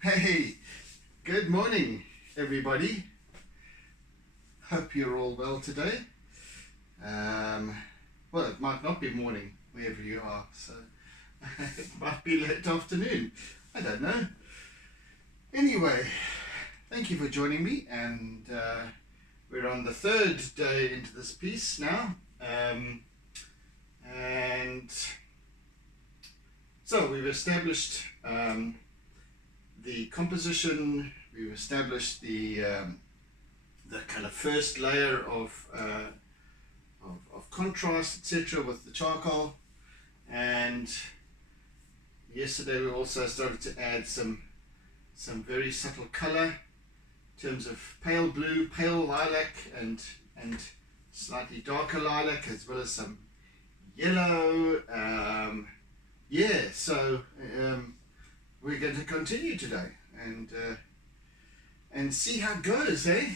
Hey, good morning, everybody. Hope you're all well today. Well, it might not be morning wherever you are, so it might be late afternoon. I don't know. Anyway, thank you for joining me, and we're on the third day into this piece now. And so we've established the composition, we've established the kind of first layer of contrast, etc., with the charcoal, and yesterday we also started to add some very subtle color in terms of pale blue, pale lilac, and slightly darker lilac, as well as some yellow. So we're going to continue today and see how it goes, eh?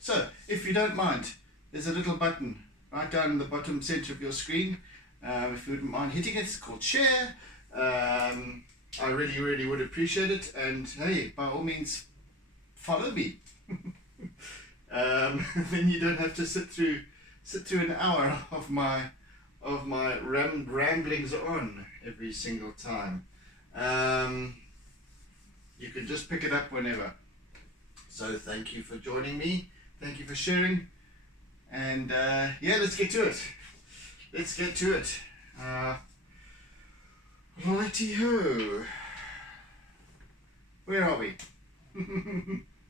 So if you don't mind, there's a little button right down in the bottom center of your screen. If you wouldn't mind hitting it, it's called share. I really would appreciate it, and hey, by all means, follow me. Then you don't have to sit through an hour of my ramblings on every single time. You can just pick it up whenever. So thank you for joining me. Thank you for sharing. And let's get to it. Righty-ho. Where are we?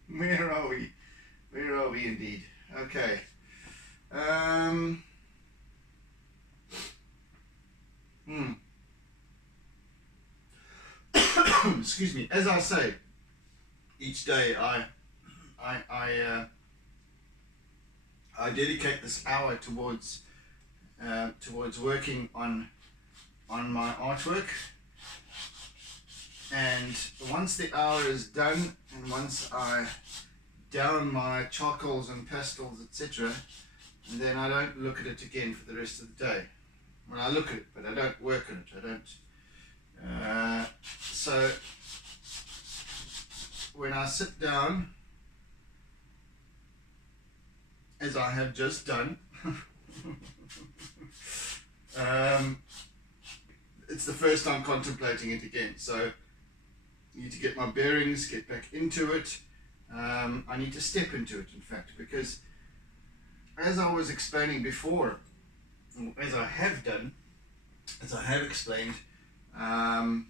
Where are we indeed? Okay. Excuse me. As I say, each day I dedicate this hour towards working on my artwork, and once the hour is done, and once I down my charcoals and pastels, etc., then I don't look at it again for the rest of the day. Well, I look at it, but I don't work on it. I don't. So when I sit down, as I have just done, it's the first time contemplating it again. So I need to get my bearings, get back into it. I need to step into it, in fact, because as I was explaining before, as I have explained, I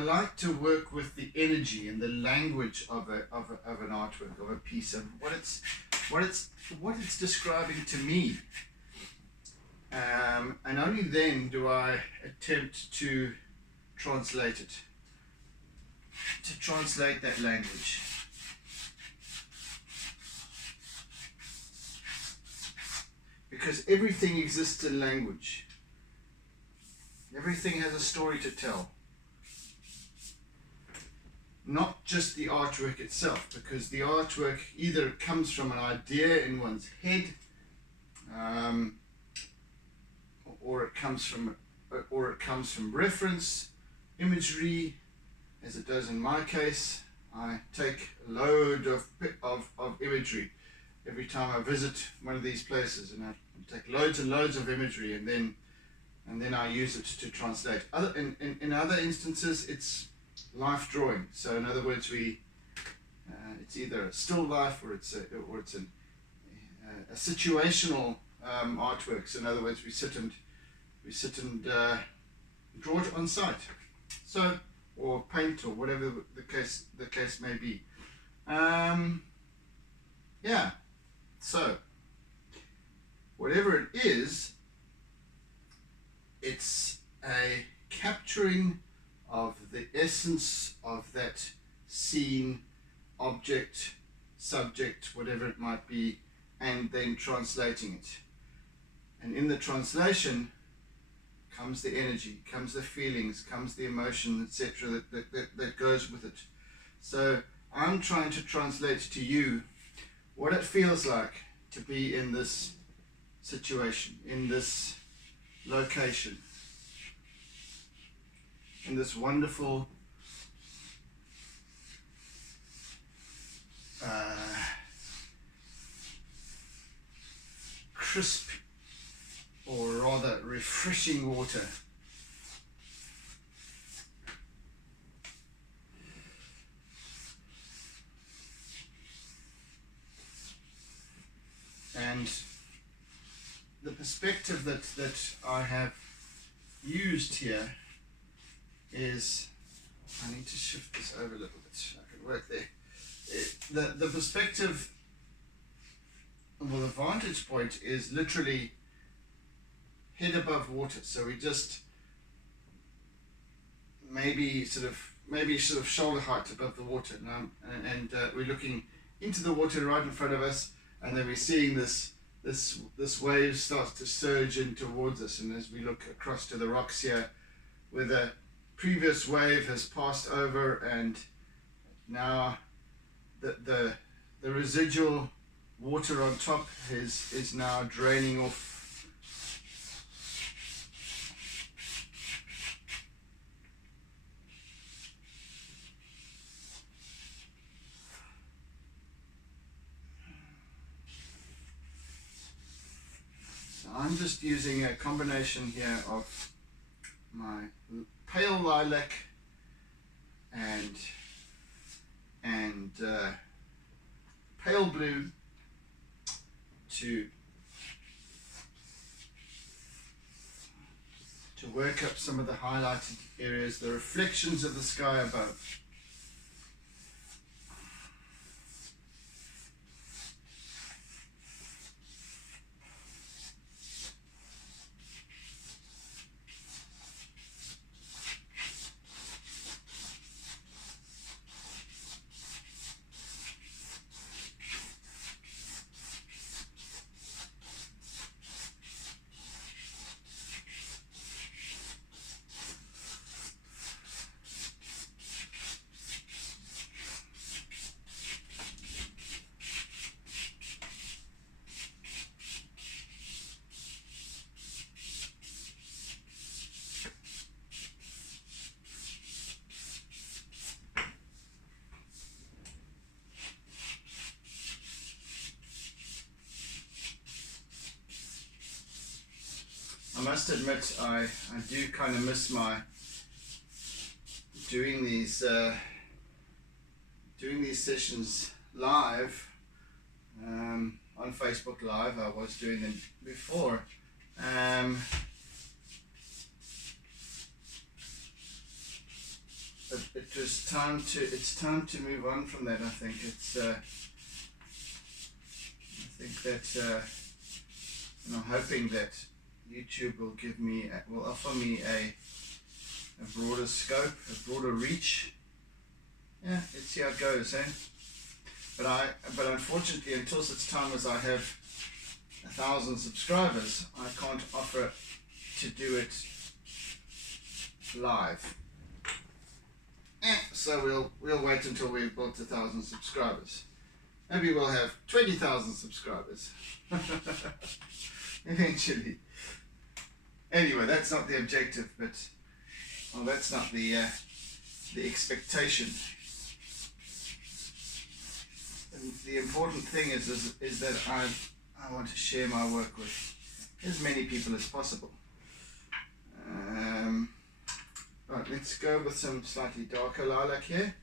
like to work with the energy and the language of an artwork, of a piece, of what it's describing to me, and only then do I attempt to translate it, to translate that language. Because everything exists in language. Everything has a story to tell. Not just the artwork itself, because the artwork either comes from an idea in one's head, or it comes from reference, imagery, as it does in my case. I take a load of imagery every time I visit one of these places, and I take loads and loads of imagery, and then I use it to translate. In other instances, it's life drawing. So in other words, it's either a still life or it's a situational artwork. So in other words, we sit and draw it on site. So, or paint, or whatever the case may be. So whatever it is, it's a capturing of the essence of that scene, object, subject, whatever it might be, and then translating it. And in the translation comes the energy, comes the feelings, comes the emotion, etc., that goes with it. So I'm trying to translate to you what it feels like to be in this situation, in this location, in this wonderful crisp, or rather refreshing water. And the perspective that I have used here is, I need to shift this over a little bit so I can work there. The perspective, well, the vantage point is literally head above water. So we just maybe sort of shoulder height above the water now, and we're looking into the water right in front of us, and then we're seeing this wave starts to surge in towards us. And as we look across to the rocks here, where the previous wave has passed over, and now the residual water on top is now draining off. So I'm just using a combination here of my pale lilac and pale blue to work up some of the highlighted areas, the reflections of the sky above. I must admit, I do kind of miss my doing these sessions live on Facebook Live. I was doing them before. But it's time to move on from that. I think I'm hoping that YouTube will offer me a broader scope, a broader reach. Yeah, let's see how it goes, eh? But unfortunately, until such time as I have 1,000 subscribers, I can't offer to do it live. So we'll wait until we've built 1,000 subscribers. Maybe we'll have 20,000 subscribers eventually. Anyway, that's not the objective, but that's not the expectation. And the important thing is that I want to share my work with as many people as possible. Right, let's go with some slightly darker lilac here.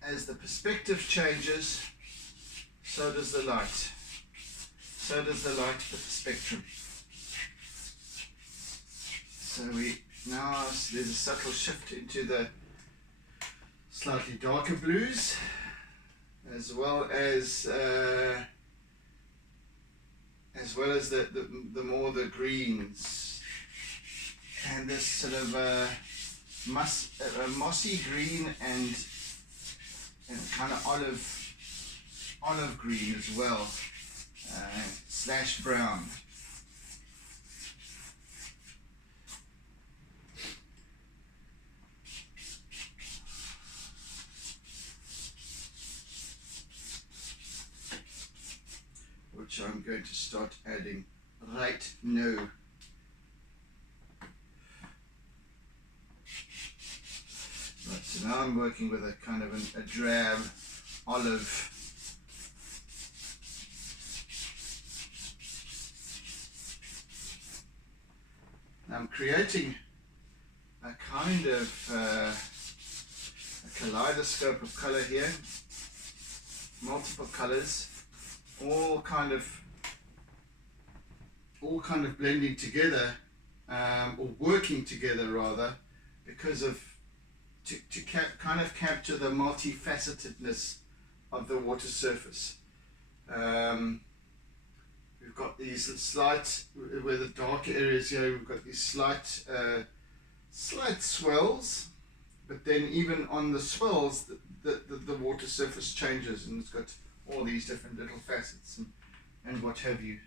As the perspective changes, so does the light. So does the light of the spectrum. So there's a subtle shift into the slightly darker blues, as well as the more the greens, and this sort of mossy green and kind of olive green as well, slash brown. going to start adding right now. Right, so now I'm working with a kind of a drab olive. I'm creating a kind of a kaleidoscope of color here, multiple colors, all kind of blending together, or working together rather, because of to kind of capture the multifacetedness of the water surface. We've got these slight, where the darker areas here, we've got these slight swells, but then even on the swells, the water surface changes, and it's got all these different little facets and what have you.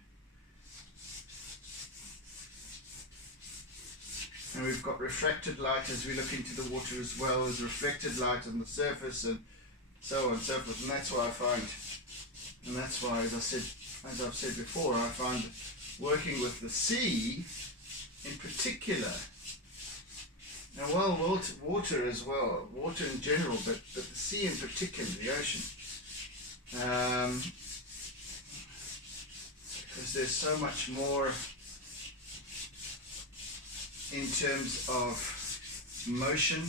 And we've got refracted light as we look into the water, as well as reflected light on the surface, and so on and so forth. And that's why I find, and that's why, as I've said before, I find working with the sea in particular, and well, water as well, water in general, but the sea in particular, the ocean, because there's so much more in terms of motion,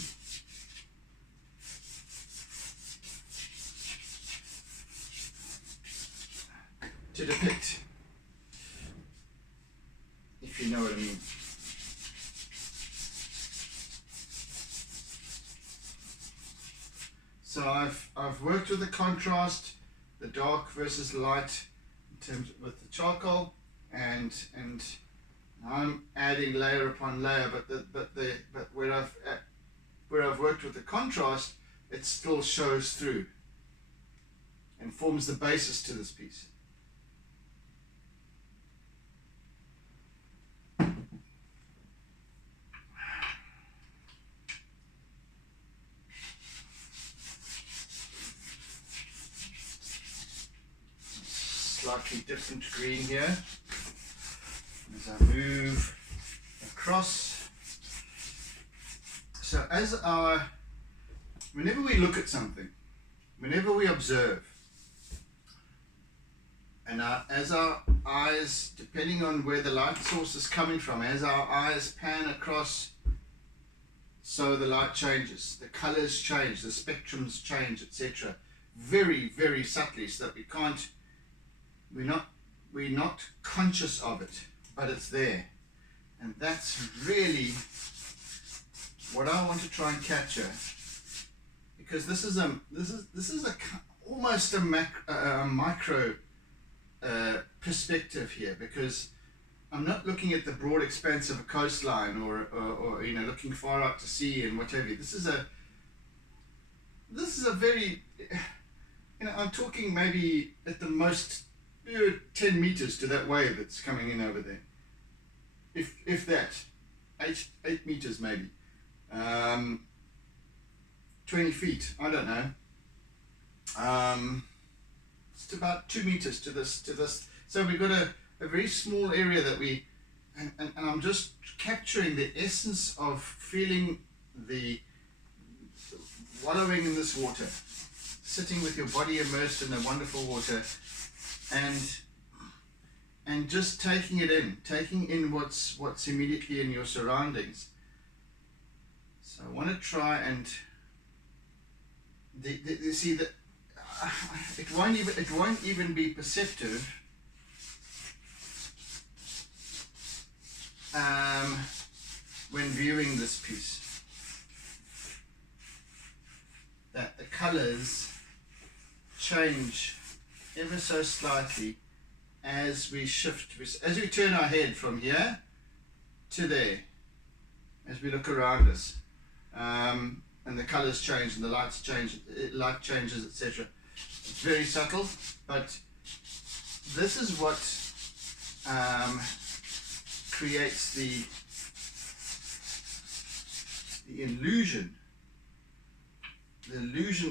to depict, if you know what I mean. So I've worked with the contrast, the dark versus light, in terms with the charcoal, and I'm adding layer upon layer, but where I've worked with the contrast, it still shows through and forms the basis to this piece. Slightly different green here as I move across. So whenever we look at something, whenever we observe, and as our eyes, depending on where the light source is coming from, as our eyes pan across, so the light changes, the colors change, the spectrums change, etc. Very, very subtly, so that we're not conscious of it, but it's there. And that's really what I want to try and capture, because this is almost a micro perspective here, because I'm not looking at the broad expanse of a coastline or looking far out to sea and what have you. This is a very, I'm talking maybe at the most 10 meters to that wave that's coming in over there, if that, 8 meters maybe, 20 feet, I don't know, it's about 2 meters to this, so we've got a very small area that and I'm just capturing the essence of feeling the wallowing in this water, sitting with your body immersed in the wonderful water, and just taking in what's immediately in your surroundings. So I want to try and see that it won't even be perceptive when viewing this piece, that the colors change ever so slightly as we shift, as we turn our head from here to there, as we look around us, and the colors change and the lights change, light changes, etc. It's very subtle, but this is what creates the illusion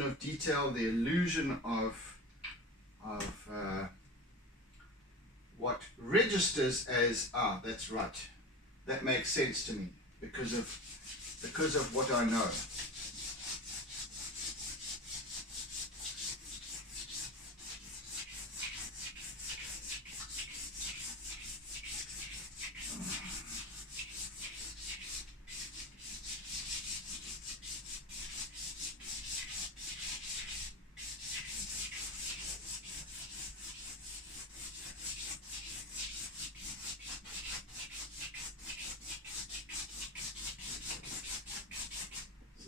of detail, the illusion of what registers as, that's right, that makes sense to me because of what I know.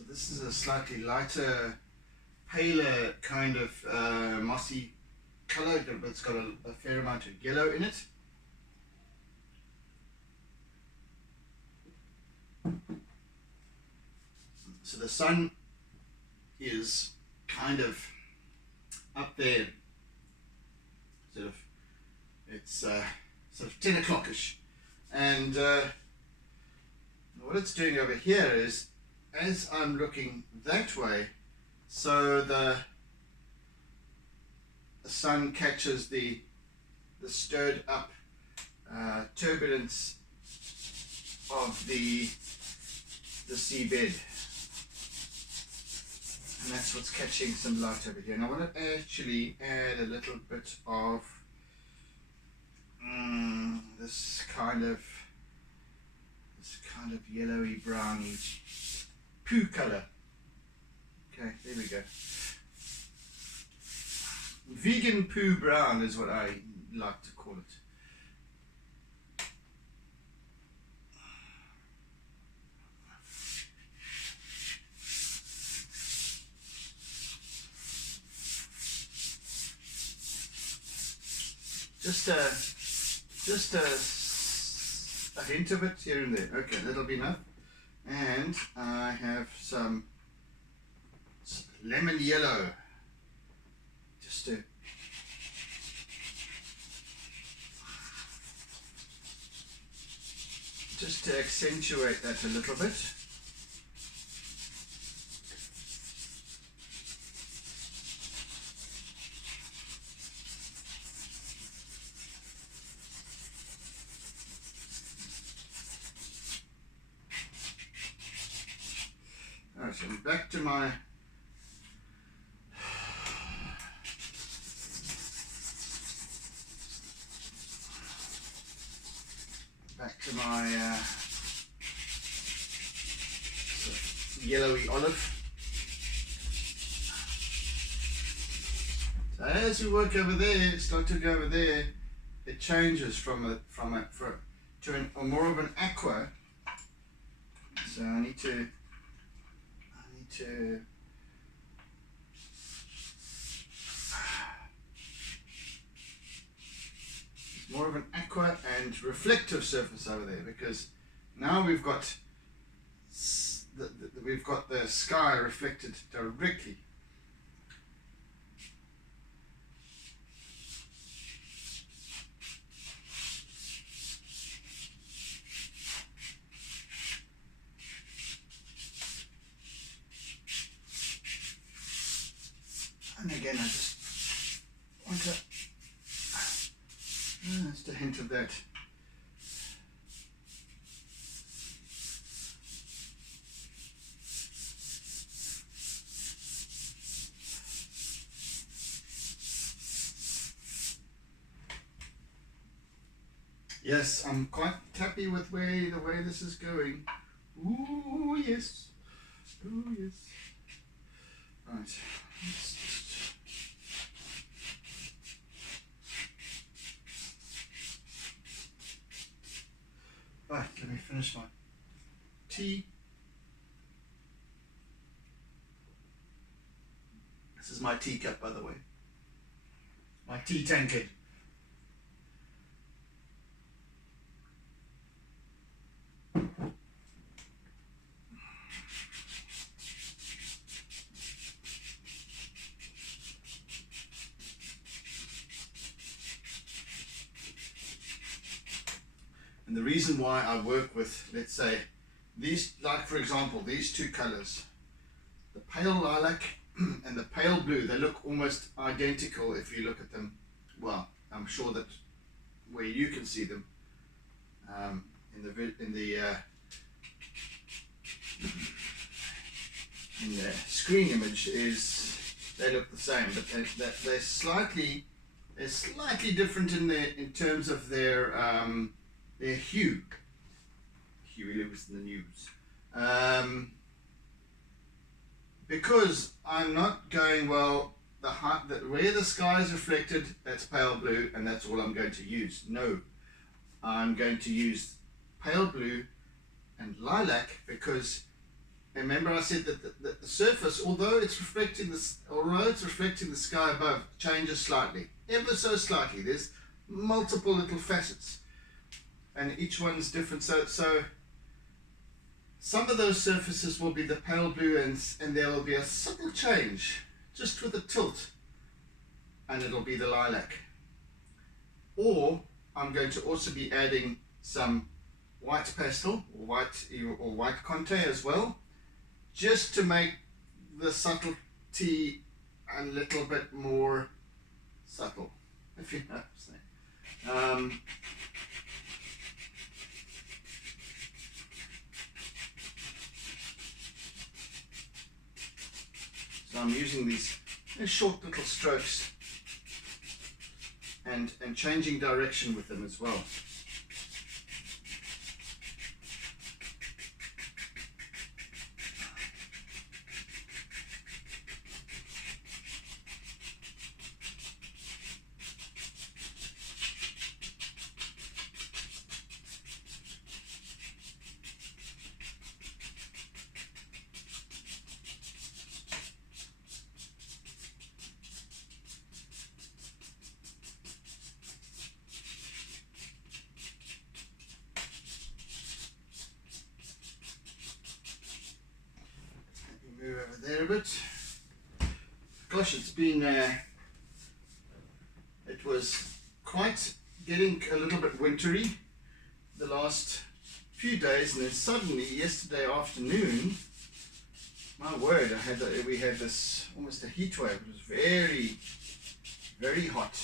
This is a slightly lighter, paler kind of mossy color, but it's got a fair amount of yellow in it. So the sun is kind of up there, sort of, it's sort of 10 o'clock-ish, and what it's doing over here is, as I'm looking that way, so the sun catches the stirred up turbulence of the seabed, and that's what's catching some light over here. And I want to actually add a little bit of this kind of yellowy browny poo color. Okay, there we go. Vegan poo brown is what I like to call it. Just a hint of it here and there. Okay, that'll be enough. And I have some lemon yellow, just to accentuate that a little bit. Alright, so back to my yellowy olive. So as we work over there, start to go over there, it changes to more of an aqua. So I need to more of an aqua and reflective surface over there, because now we've got the sky reflected directly. And again, I just want to just a hint of that. Yes, I'm quite happy with the way this is going. Ooh, yes. Ooh, yes. Right. Right, let me finish my tea. This is my teacup, by the way. My tea tankard. And the reason why I work with, let's say, these, like for example, these two colors, the pale lilac and the pale blue, they look almost identical if you look at them. Well, I'm sure that where you can see them in the screen image is they look the same, but they're slightly different in terms of their hue. Huey Lewis in the news. Because I'm not going, well, where the sky is reflected, that's pale blue, and that's all I'm going to use. No, I'm going to use pale blue and lilac, because remember I said that the surface, although it's reflecting the sky above, changes slightly, ever so slightly. There's multiple little facets, and each one's different. So some of those surfaces will be the pale blue, and there will be a subtle change, just with a tilt, and it'll be the lilac. Or I'm going to also be adding some white pastel or white conte as well, just to make the subtlety a little bit more subtle, if you know what I'm saying. So I'm using these short little strokes and changing direction with them as well. Move over there a bit. Gosh, it's been it was quite getting a little bit wintry the last few days, and then suddenly yesterday afternoon, my word, we had this almost a heat wave. It was very, very hot,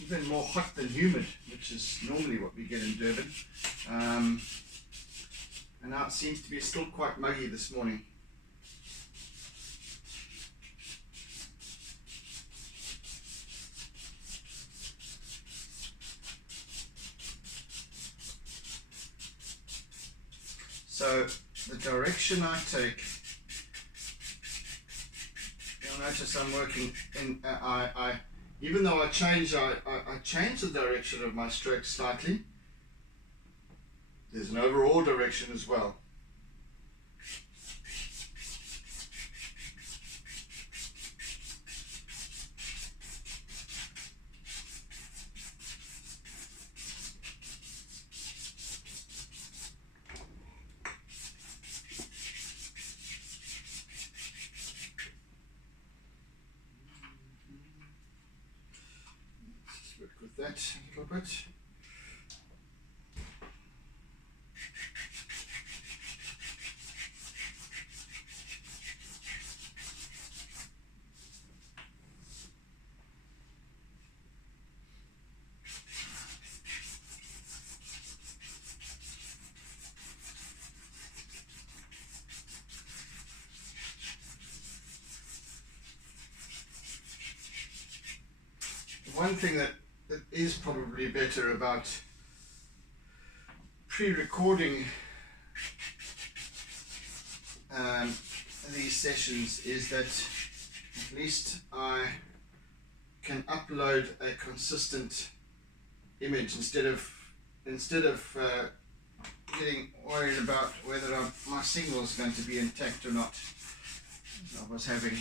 even more hot than humid, which is normally what we get in Durban. And now it seems to be still quite muggy this morning. So the direction I take, you'll notice I'm working in, even though I change the direction of my stroke slightly, there's an overall direction as well. Let's work with that a little bit. One thing that is probably better about pre-recording these sessions is that at least I can upload a consistent image instead of getting worried about whether my signal is going to be intact or not. I was having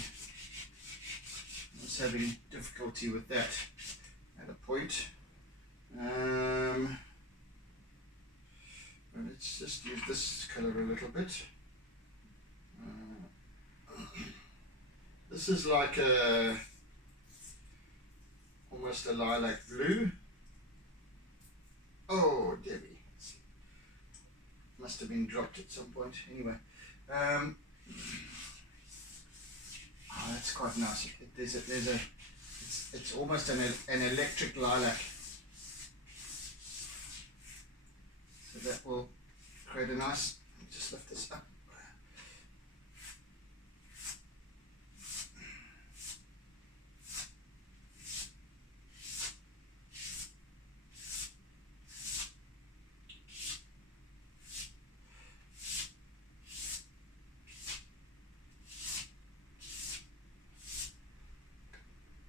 difficulty with that at a point. But let's just use this color a little bit. This is like almost a lilac blue. Oh, Debbie, must have been dropped at some point. Anyway, oh, that's quite nice. It's it's almost an electric lilac. So that will create a nice, let me just lift this up.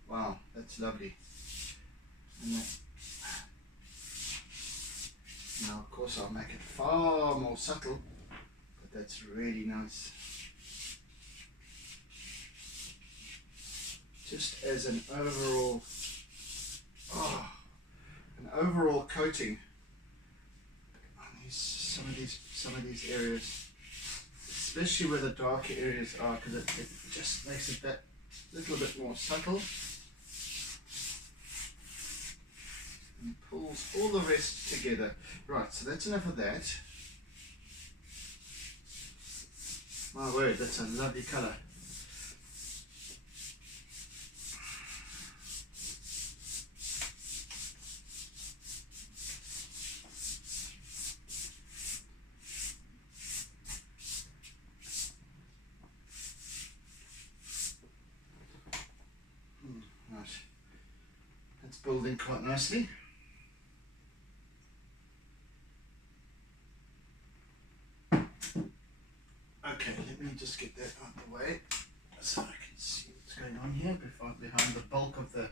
Wow, that's lovely. And that, now of course I'll make it far more subtle, but that's really nice. Just as an overall, an overall coating on some of these areas, especially where the darker areas are, because it just makes it that little bit more subtle. And pulls all the rest together. Right, so that's enough of that. My word, that's a lovely colour. Right, that's building quite nicely. Okay, let me just get that out of the way so I can see what's going on here behind the bulk of the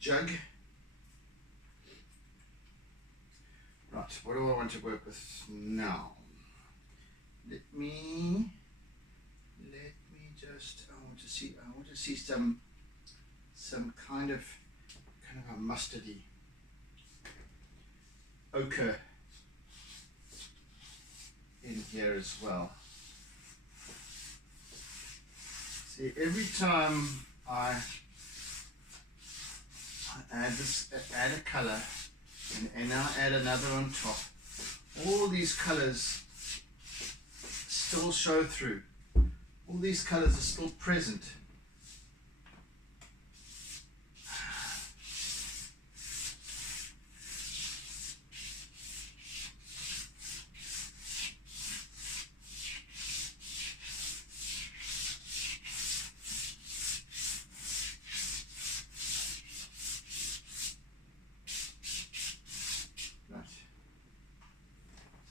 jug. Right, what do I want to work with now? Let me just, I want to see some kind of a mustardy ochre in here as well. See, every time I add a color and now add another on top, all these colors still show through. All these colors are still present.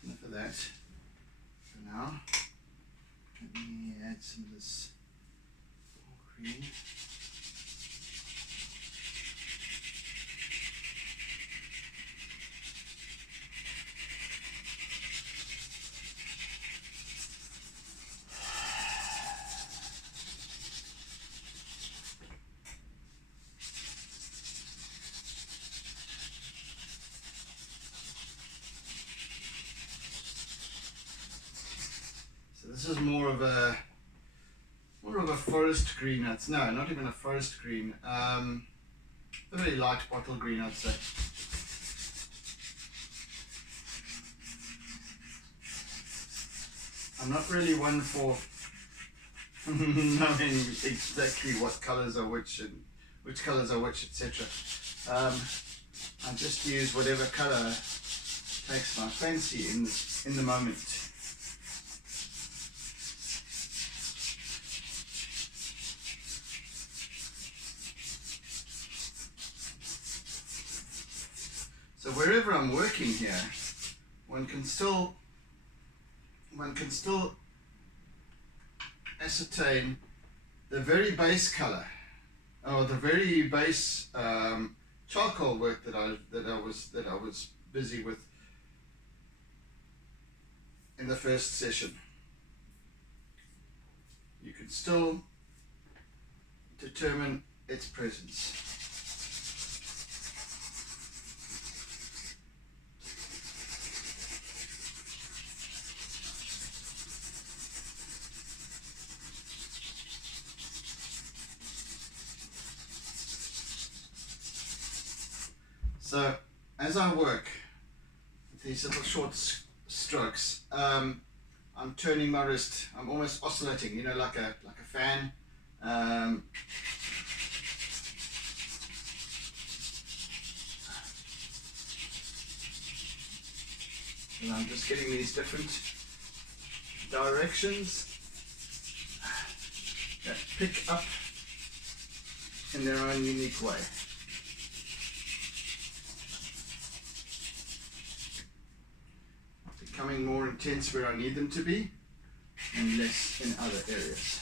Enough of that for now. Let me add some of this green. This is more of a forest green. No, not even a forest green. A very light bottle green, I'd say. I'm not really one for knowing exactly what colours are which and which colours are which, etc. I just use whatever colour takes my fancy in the moment. So wherever I'm working here, one can still ascertain the very base color, or the very base charcoal work that I was busy with in the first session. You could still determine its presence. So as I work with these little short strokes, I'm turning my wrist. I'm almost oscillating, like a fan. Um, and I'm just getting these different directions that pick up in their own unique way. Becoming more intense where I need them to be and less in other areas.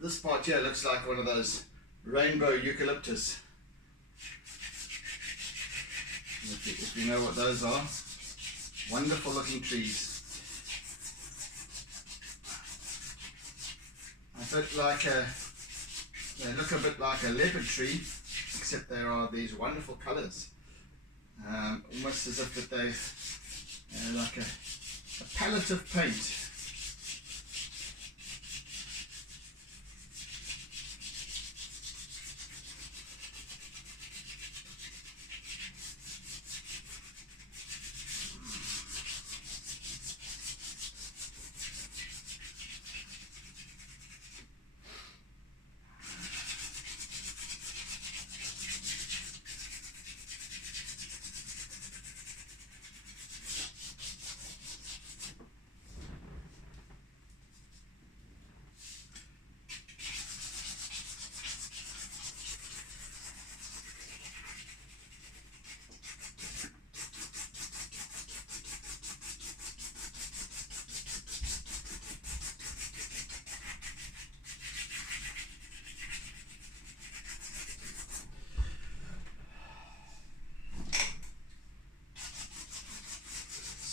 This part here looks like one of those rainbow eucalyptus. If you know what those are, wonderful looking trees. They look a bit like a leopard tree, except there are these wonderful colours. Almost as if that they're like a palette of paint.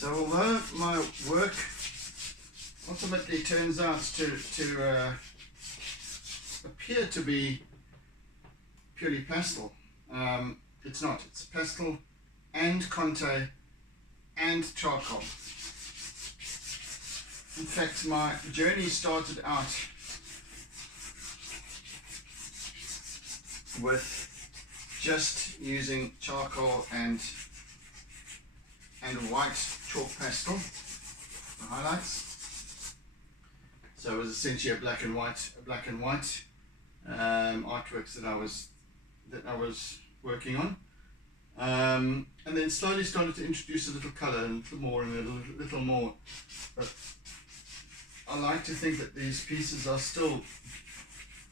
So although my work ultimately turns out to appear to be purely pastel, it's not. It's pastel and Conte and charcoal. In fact, my journey started out with just using charcoal and white chalk pastel for highlights. So it was essentially a black and white artworks that I was working on, and then slowly started to introduce a little colour and a little more and a little more. But I like to think that these pieces are still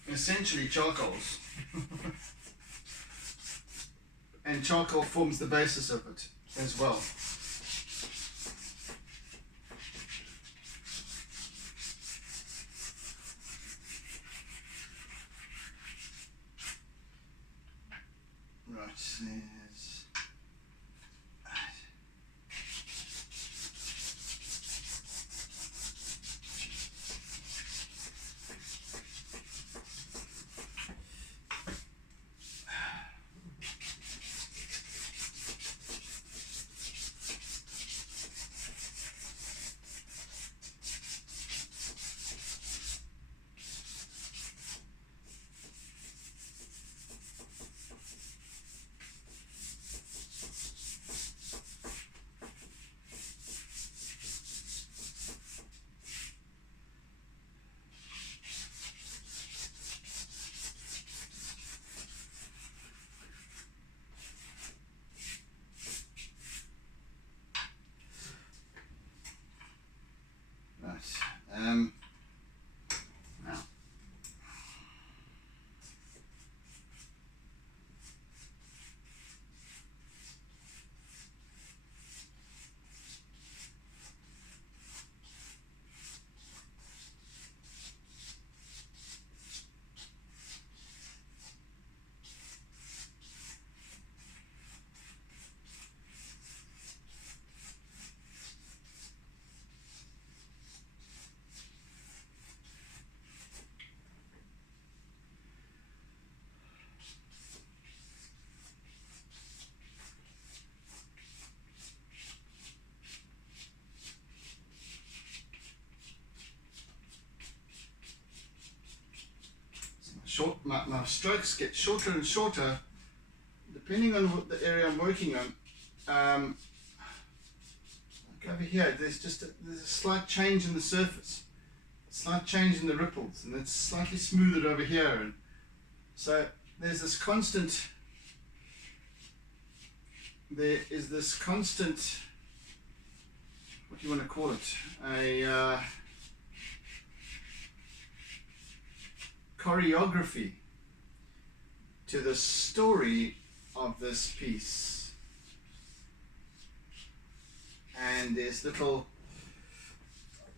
essentially charcoals, and charcoal forms the basis of it as well. Right, there's... my strokes get shorter and shorter, depending on what the area I'm working on. Like over here, there's a slight change in the surface, a slight change in the ripples, and it's slightly smoothed over here, and so there's this constant. There is this constant. What do you want to call it? A choreography to the story of this piece, and there's little,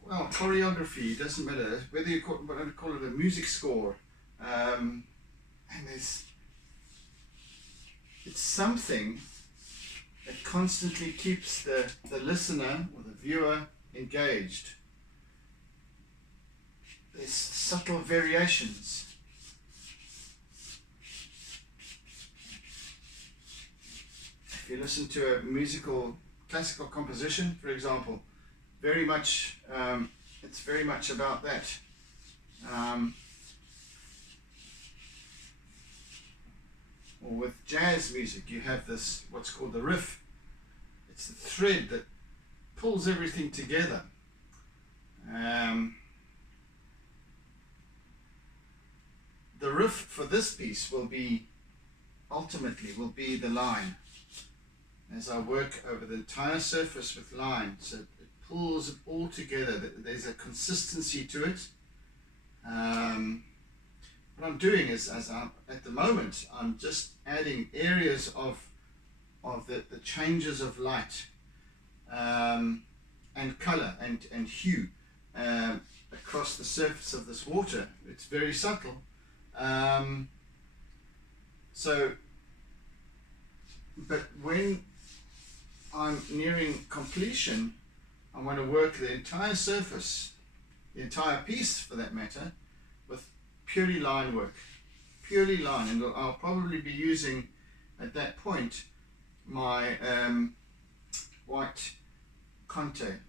well, choreography, it doesn't matter whether you call it a music score, and it's something that constantly keeps the listener or the viewer engaged. There's subtle variations. If you listen to a classical composition, for example, it's very much about that. Or with jazz music, you have this, what's called the riff. It's the thread that pulls everything together. The riff for this piece ultimately will be the line. As I work over the entire surface with lines, it pulls it all together. There's a consistency to it. What I'm doing is, at the moment, I'm just adding areas of the changes of light and color and hue across the surface of this water. It's very subtle. But when I'm nearing completion, I want to work the entire surface, the entire piece for that matter, with purely line work, purely line, and I'll probably be using at that point my white Conte.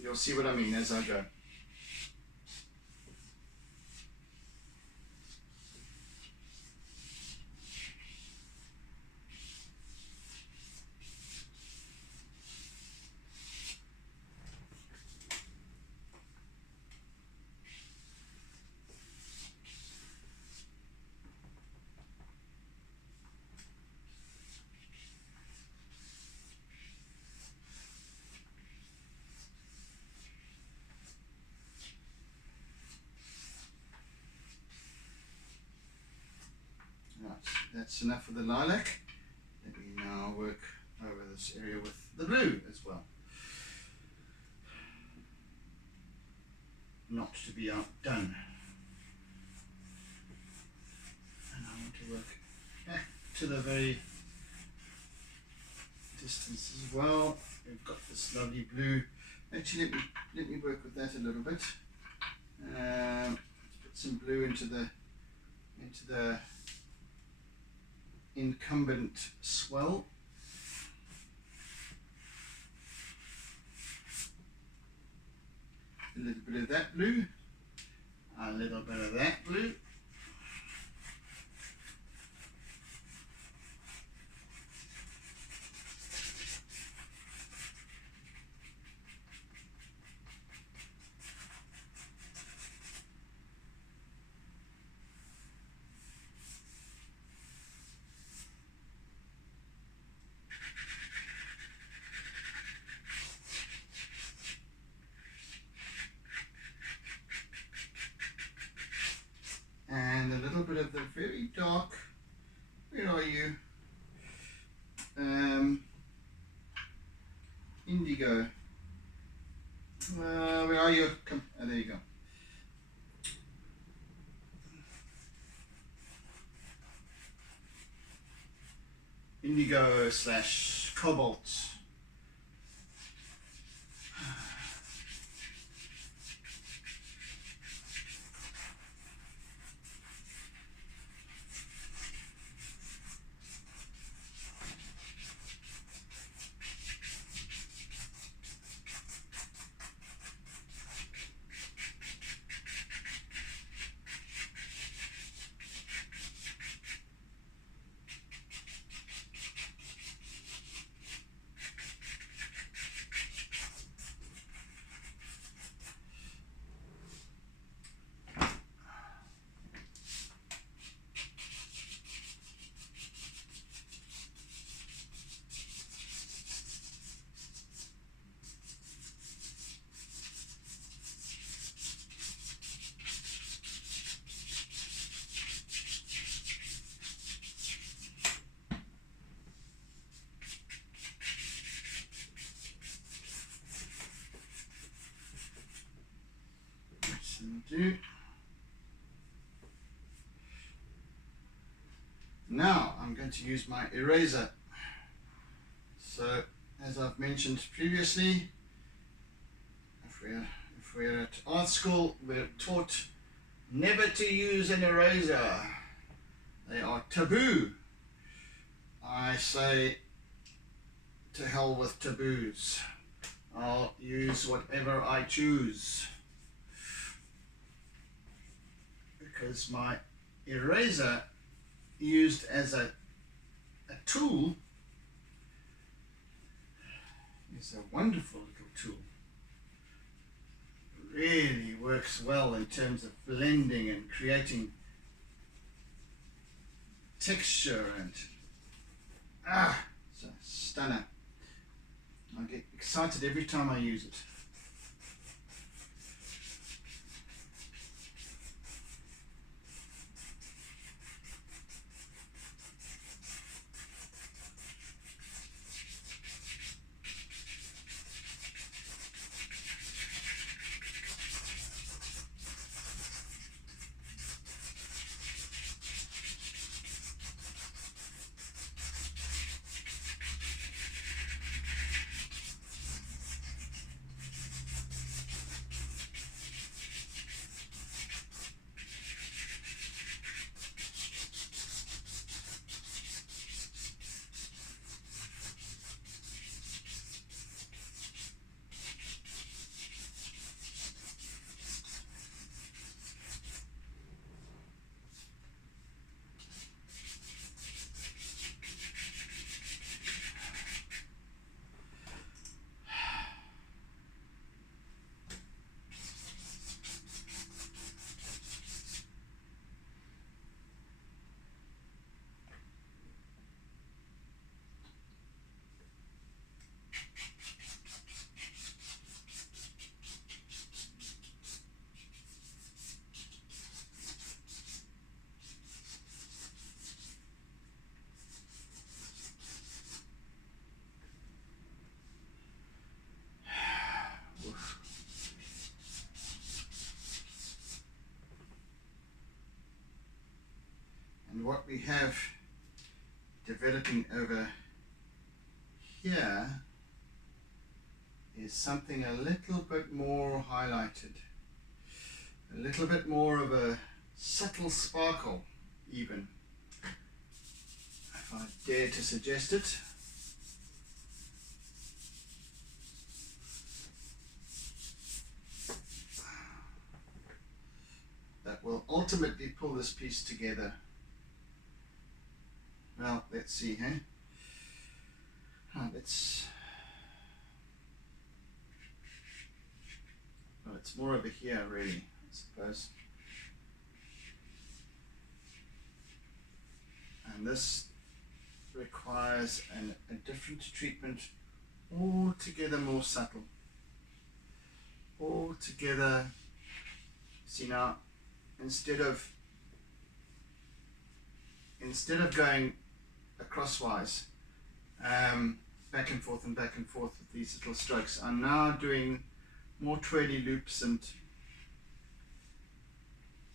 You'll see what I mean as I go. That's enough of the lilac. Let me now work over this area with the blue as well. Not to be outdone. And I want to work back to the very distance as well. We've got this lovely blue. Actually, let me work with that a little bit. Let's put some blue into the incumbent swell. A little bit of that blue, a little bit of that blue. Of the very dark, where are you? Indigo. Where are you? Come, there you go. Indigo / cobalt. to use my eraser. So, as I've mentioned previously, if we're at art school, we're taught never to use an eraser. They are taboo. I say, to hell with taboos. I'll use whatever I choose. Because my eraser, used as a tool, is a wonderful little tool. Really works well in terms of blending and creating texture, and it's a stunner. I get excited every time I use it. What we have developing over here is something a little bit more highlighted, a little bit more of a subtle sparkle, even, if I dare to suggest it. That will ultimately pull this piece together. Well, let's see, hey? Well, it's more over here, really, I suppose. And this requires a different treatment, altogether more subtle. Altogether, see now, instead of going crosswise, back and forth with these little strokes, I'm now doing more twirly loops, and so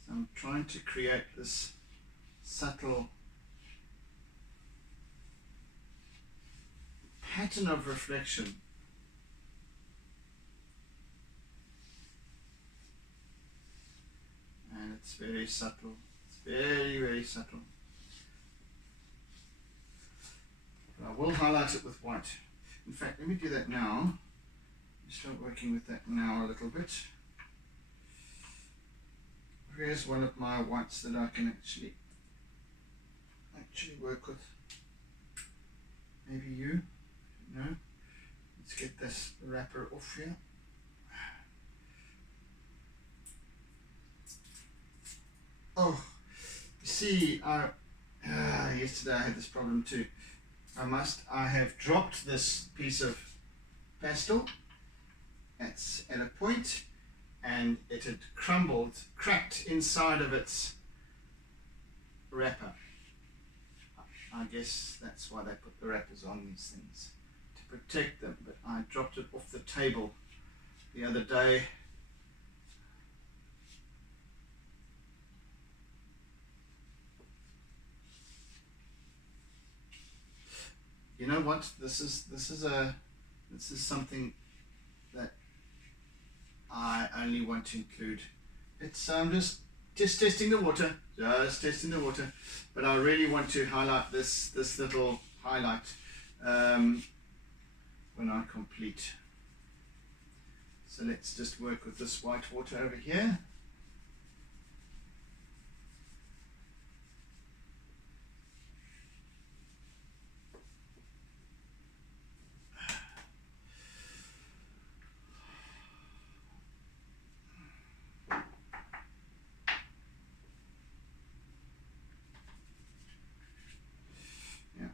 I'm trying to create this subtle pattern of reflection. And it's very subtle. It's very, very subtle. I will highlight it with white. In fact, let me do that now. Start working with that now a little bit. Here's one of my whites that I can actually work with. Maybe you? No? Let's get this wrapper off here. Oh, you see, yesterday I had this problem too. I have dropped this piece of pastel. It's at a point, and it had cracked inside of its wrapper. I guess that's why they put the wrappers on these things, to protect them. But I dropped it off the table the other day. you know what? This is something that I only want to include. It's just testing the water, but I really want to highlight this little highlight when I complete. So let's just work with this white water over here.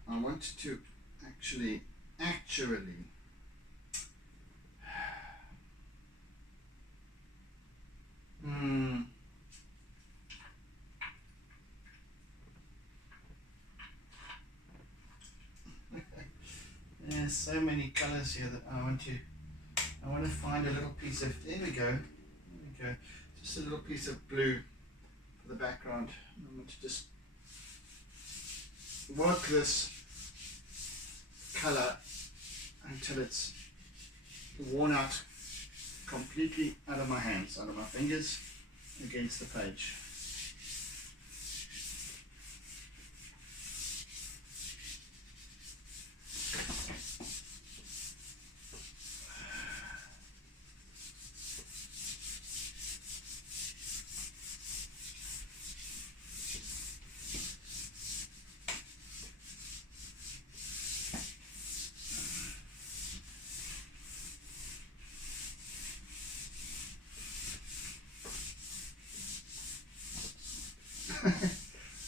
I want to actually there's so many colors here that I want to find a little piece of, there we go, just a little piece of blue for the background. I want to just work this color until it's worn out completely out of my hands, out of my fingers, against the page.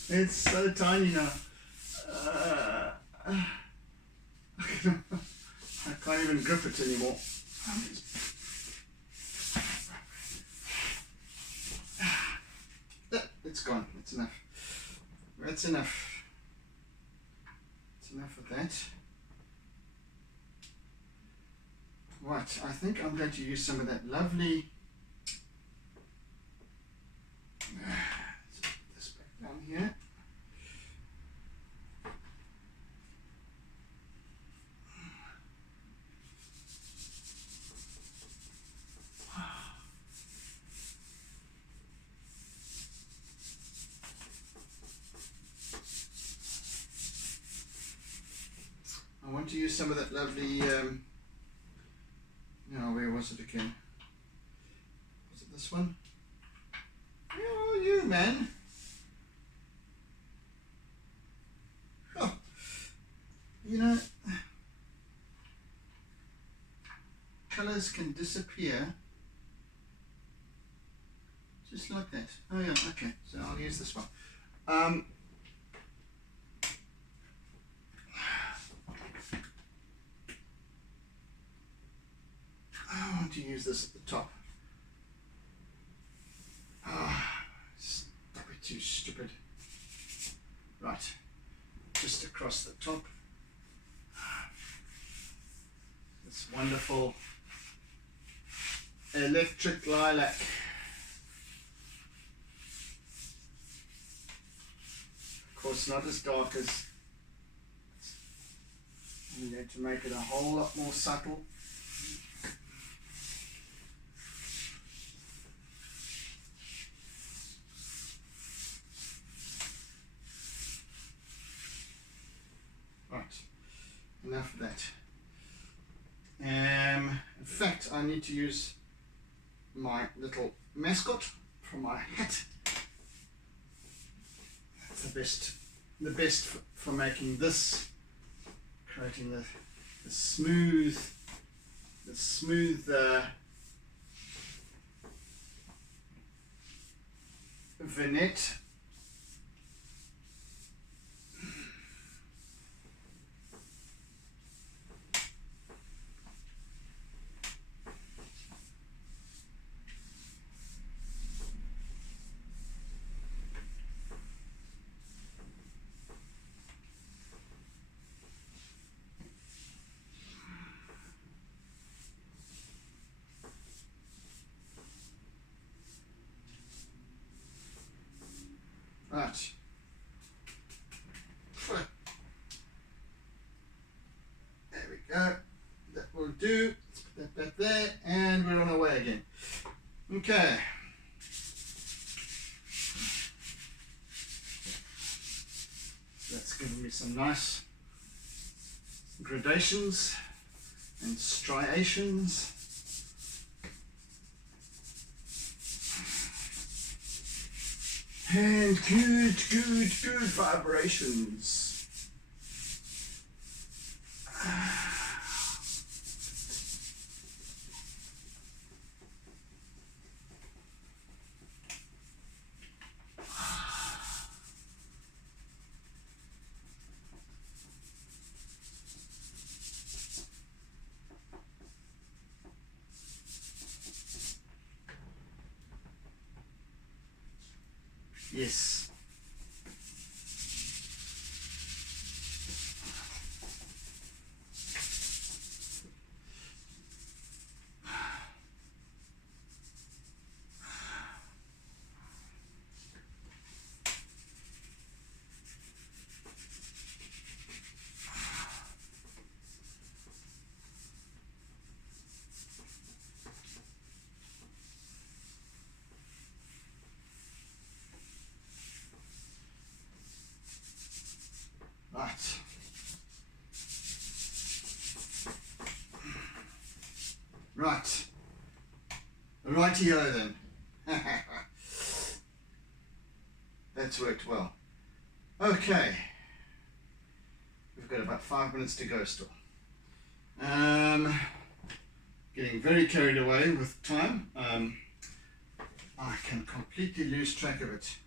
It's so tiny now. I can't even grip it anymore. It's gone. It's enough. That's enough. It's enough of that. Right, I think I'm going to use some of that lovely this back down here. I want to use some of that lovely where was it again? Was it this one? Oh, you man. Oh, colors can disappear just like that. Oh yeah, okay, so I'll use this one. I want to use this at the top. Stop it, you stupid. Right, just across the top. This wonderful electric lilac. Of course, not as dark as, I'm going to make it a whole lot more subtle. Right, enough of that. In fact, I need to use my little mascot for my hat. That's the best for making this, creating the smooth vignette. go. That will do. Let's put that back there, and we're on our way again. Okay. That's giving me some nice gradations and striations. And good vibrations. Yes. Right. Right. Rightio then. That's worked well. Okay. We've got about 5 minutes to go still. Getting very carried away with time. I can completely lose track of it.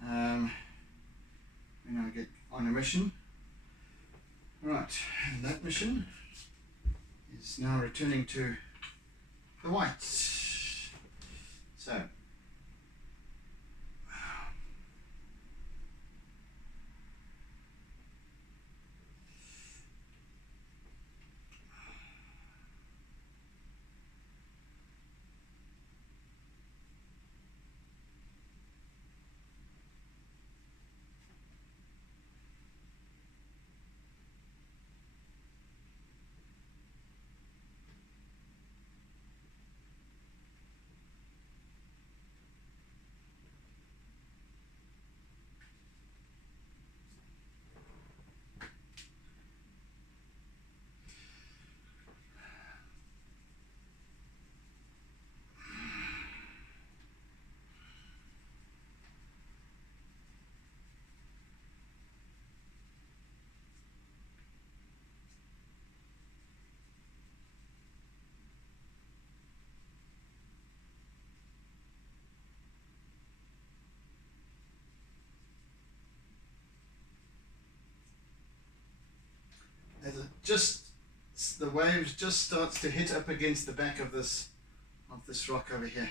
When I get on a mission. Right, and that mission is now returning to the white. So, as it the waves just starts to hit up against the back of this rock over here.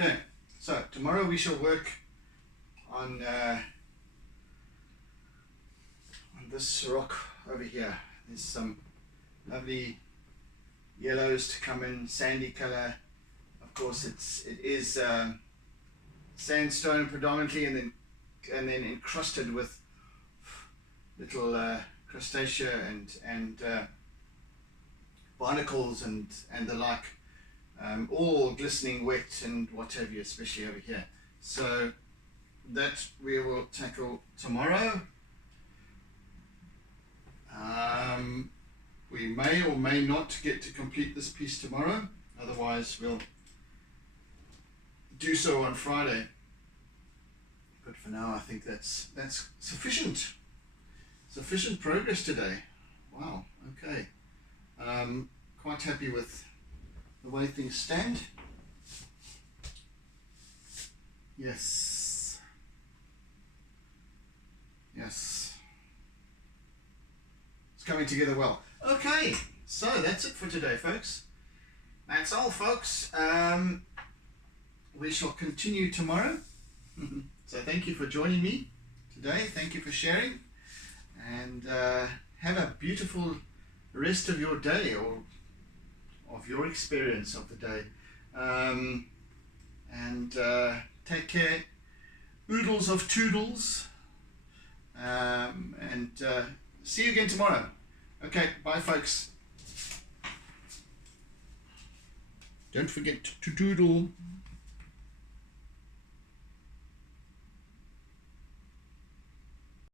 Okay, so tomorrow we shall work on this rock over here. There's some lovely yellows to come in, sandy color. Of course, it is sandstone predominantly, and then encrusted with little crustacea and barnacles and the like. All glistening wet and what have you, especially over here. So that we will tackle tomorrow. We may or may not get to complete this piece tomorrow, otherwise we'll do so on Friday. But for now I think that's sufficient. efficient progress today. Wow, okay. Quite happy with the way things stand. Yes. Yes. It's coming together well. Okay, so that's it for today, folks. That's all, folks. We shall continue tomorrow. So thank you for joining me today. Thank you for sharing. And have a beautiful rest of your day, or of your experience of the day. And take care. Oodles of toodles. And see you again tomorrow. Okay, bye, folks. Don't forget to doodle.